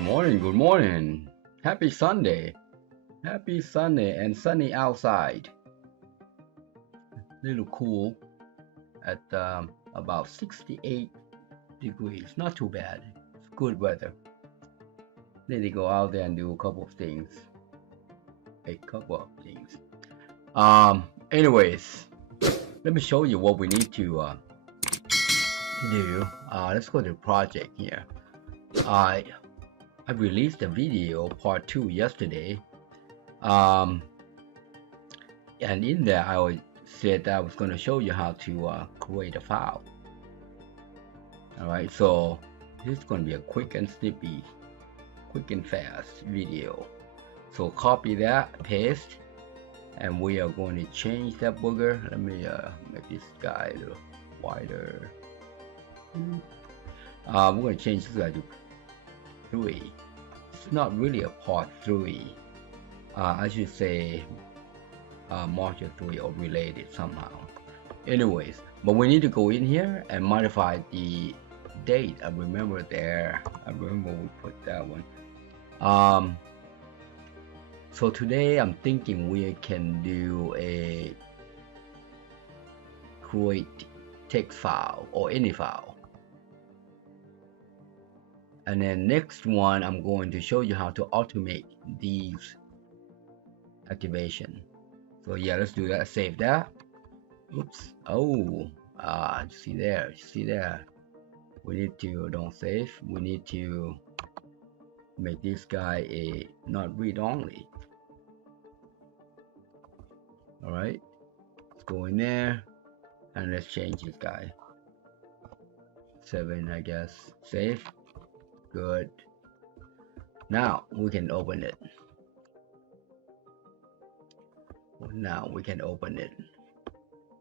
Good morning. Happy Sunday and sunny outside. Little cool at about 68 degrees. Not too bad. It's good weather. Need to go out there and do a couple of things. Anyways, let me show you what we need to do. Let's go to the project here. I released a video part 2 yesterday, and in there I said that I was going to show you how to create a file. Alright, so this is going to be a quick and snippy, quick and fast video. So copy that, paste, and we are going to change that booger. Let me make this guy a little wider. We're going to change this guy to 3. It's not really a part 3. I should say module 3 or related somehow. Anyways, but we need to go in here and modify the date. I remember there. I remember we put that one. So today I'm thinking we can do a create text file or any file. And then next one, I'm going to show you how to automate these activation. So yeah, let's do that. Save that. Oops. Oh, see there. We need to don't save. We need to make this guy a not read only. All right. Let's go in there and let's change this guy. 7, I guess. Save. Good. Now we can open it.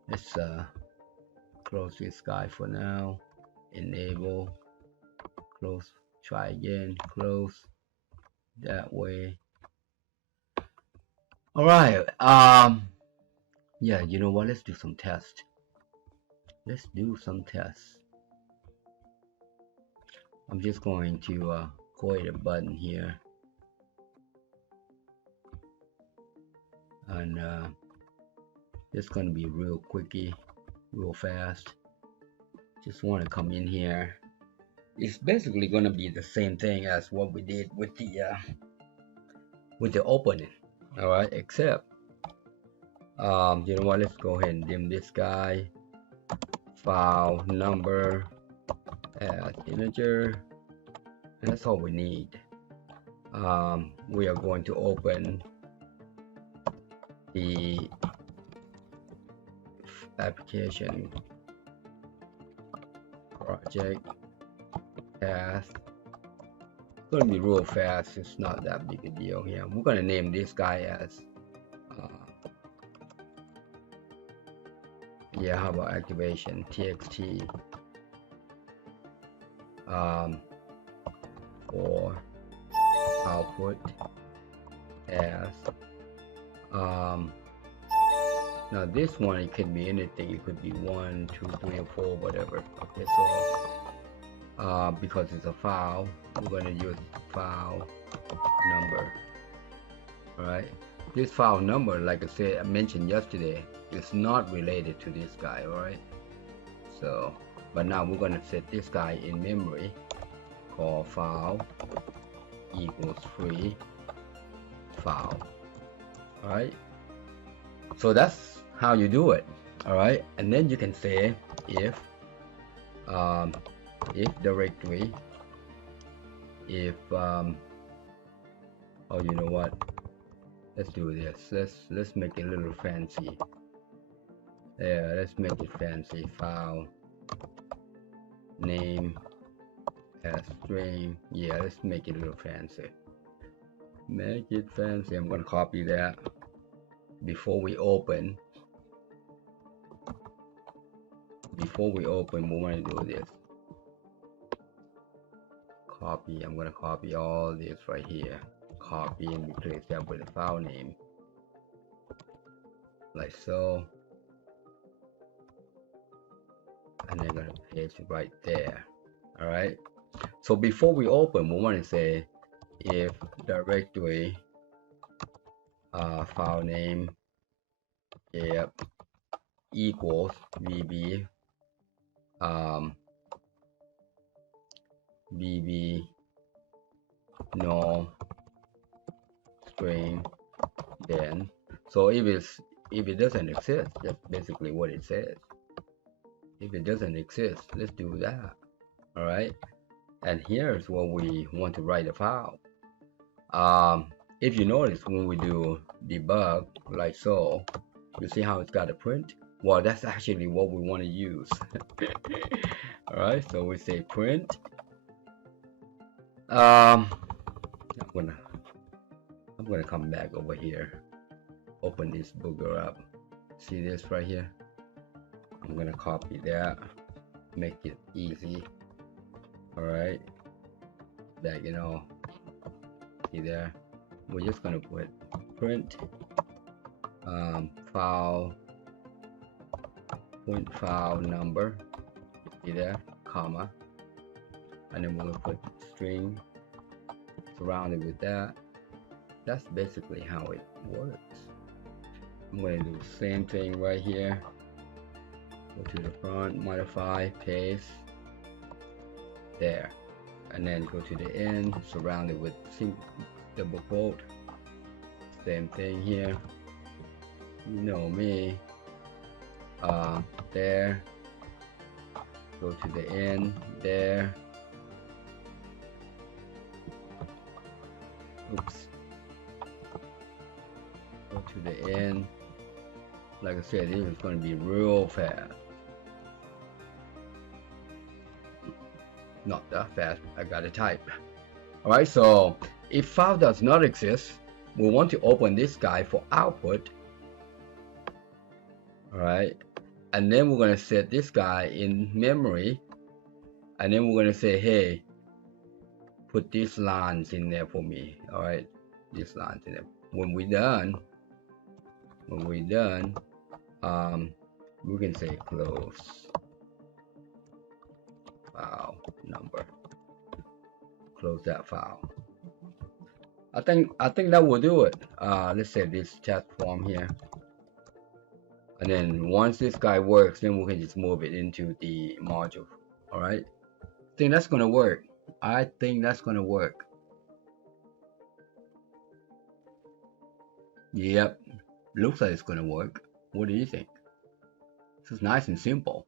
Let's close this guy for now. Enable. Close. Try again. Close. That way. All right. Yeah. You know what? Let's do some tests. I'm just going to create a button here, and it's going to be real quickie, real fast. Just want to come in here. It's basically going to be the same thing as what we did with the opening. All right, except you know what? Let's go ahead and dim this guy. File number as integer, and that's all we need. We are going to open the application project path. It's going to be real fast. It's not that big a deal here. We're going to name this guy as yeah, how about activation txt for output as now this one, it could be anything. It could be 1, 2, 3, or 4, whatever. Okay, so because it's a file, we're going to use file number. All right, this file number, like I mentioned yesterday, is not related to this guy. All right, so but now we're going to set this guy in memory. Call file equals free file. All right, so that's how you do it. All right, and then you can say if directory, if oh, you know what, let's do this. Let's make it a little fancy. Yeah, let's make it fancy. File name as string. Yeah, let's make it a little fancy. Make it fancy. I'm gonna copy that. Before we open, we want to do this. Copy. I'm gonna copy all this right here. Copy and replace that with a file name, like so. And I'm gonna paste it right there. All right. So before we open, we want to say if directory file name equals VB no string, then so if it doesn't exist, that's basically what it says. If it doesn't exist, let's do that. All right, and here's what we want to write a file. If you notice, when we do debug like so, you see how it's got a print. Well, that's actually what we want to use. All right, so we say print. I'm gonna come back over here, open this booger up. See this right here? I'm gonna copy that, make it easy. All right, back, see there, we're just gonna put print file number, see there, comma, and then we're gonna put string surrounded with that. That's basically how it works. I'm going to do the same thing right here. Go to the front, modify, paste, there, and then go to the end, surrounded with double quote. Same thing here. You know me. There. Go to the end, there. Oops. Go to the end. Like I said, this is going to be real fast. Not that fast. I gotta type. All right. So if file does not exist, we want to open this guy for output. All right. And then we're going to set this guy in memory. And then we're going to say, hey, put these lines in there for me. All right. These lines in there. When we're done, we can say close file number. Close that file. I think that will do it. Let's say this chat form here. And then once this guy works, then we can just move it into the module. All right. I think that's gonna work. Yep. Looks like it's gonna work. What do you think? This is nice and simple.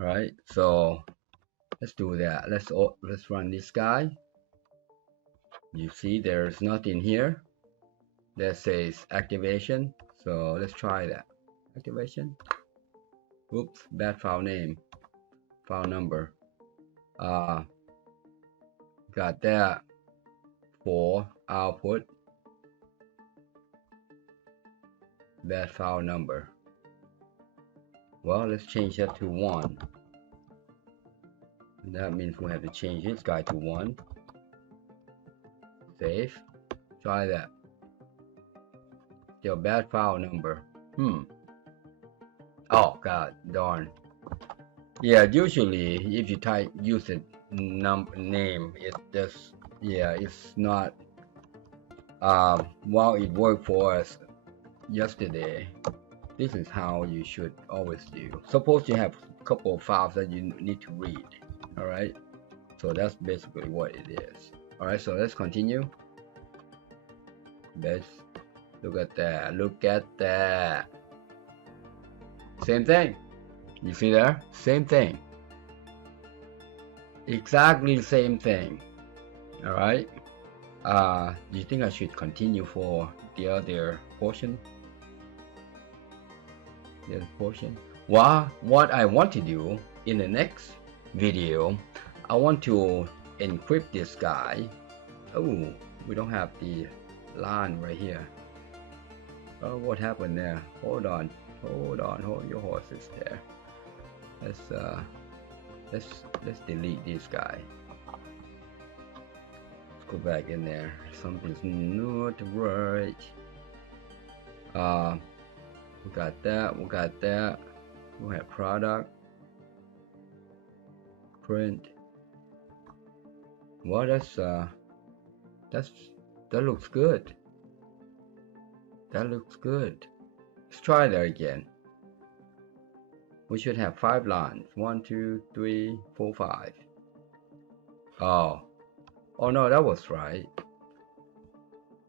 All right. So let's do that. Let's run this guy. You see, there's nothing here that says activation. So let's try that. Activation. Oops, bad file name, file number. Got that for output. Bad file number. Well, let's change that to 1. That means we have to change this guy to 1. Save. Try that. Still bad file number. Oh god darn. Yeah, usually if you use a name, it just, yeah, it's not. While it worked for us yesterday, this is how you should always do. Suppose you have a couple of files that you need to read. All right, so that's basically what it is. All right, so let's continue. Let's look at that. Same thing. You see there? Same thing. Exactly the same thing. All right. Do you think I should continue for the other portion? Well, what I want to do in the next video, I want to encrypt this guy. Oh, we don't have the line right here. Oh, what happened there? Hold on, hold your horses there. Let's delete this guy. Let's go back in there. Something's not right. We got that. We have product, print, Well, that looks good. That looks good. Let's try that again. We should have 5 lines. 1, 2, 3, 4, 5. Oh no, that was right.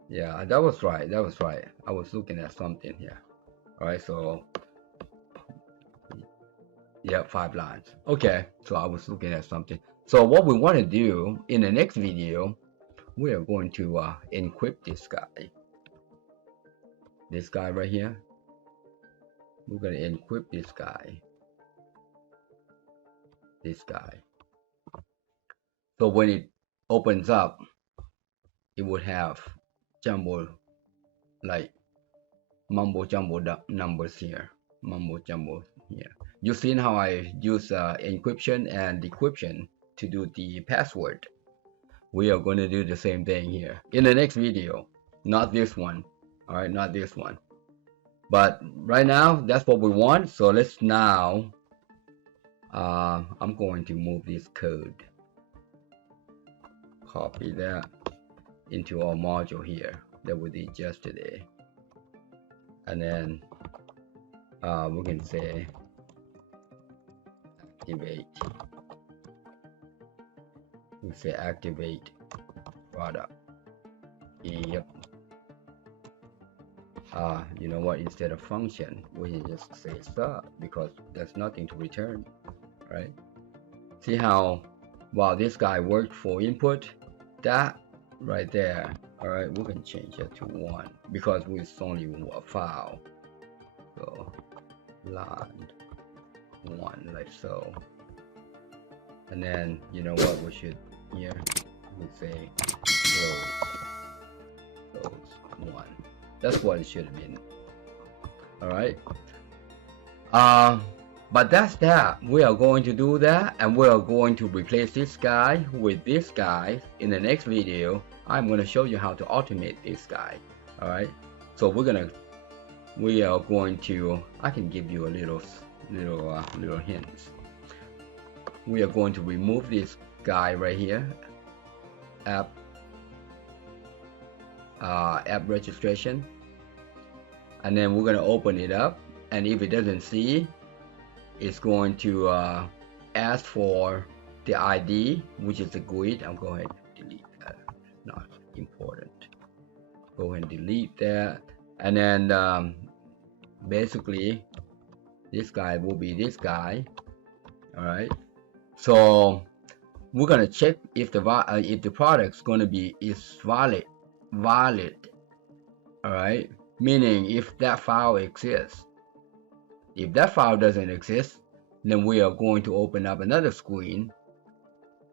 Yeah, that was right. That was right. I was looking at something here. All right, so yeah, 5 lines. Okay, so I was looking at something. So what we want to do in the next video, we are going to encrypt this guy. This guy right here. We're going to encrypt this guy. This guy. So when it opens up, it would have jumbo, like mumbo jumbo numbers here. Mumbo jumbo here. You've seen how I use encryption and decryption to do the password. We are going to do the same thing here in the next video. Not this one. All right, not this one. But right now, that's what we want. So let's now, I'm going to move this code. Copy that into our module here that we did yesterday. And then we can say activate. We say activate product. Yep. You know what, instead of function, we can just say sub because there's nothing to return, right? See how, while this guy worked for input, that right there, all right, we can change it to 1 because it's only a file. So line 1, like so. And then, you know what, we should here, we say close 1. That's what it should have been. All right. But that's that. We are going to do that, and we are going to replace this guy with this guy in the next video. I'm going to show you how to automate this guy. All right. So we are going to. I can give you a little hints. We are going to remove this guy right here. App registration, and then we're going to open it up, and if it doesn't see, it's going to ask for the ID, which is the GUID. I'll go ahead and delete that. It's not important. Go ahead and delete that, and then basically this guy will be this guy. All right, so we're going to check if the product's going to be valid. All right, meaning if that file exists. If that file doesn't exist, then we are going to open up another screen,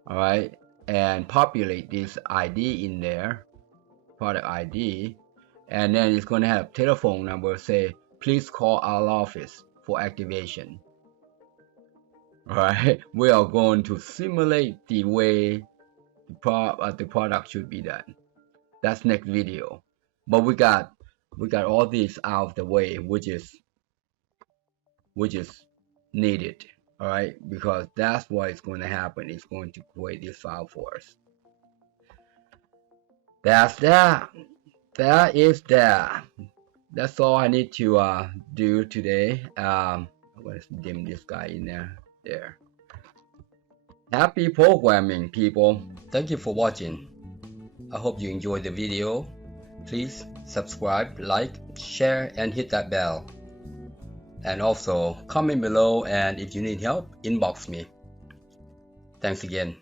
all right, and populate this ID in there, product ID, and then it's going to have telephone number, say please call our office for activation. All right, we are going to simulate the way the product should be done. That's next video, but we got all this out of the way, which is needed. All right, because that's what is going to happen. It's going to create this file for us. That's that. That is that. That's all I need to do today. I'm going to dim this guy in there. Happy programming, people. Thank you for watching. I hope you enjoyed the video. Please subscribe, like, share, and hit that bell. And also comment below, and if you need help, inbox me. Thanks again.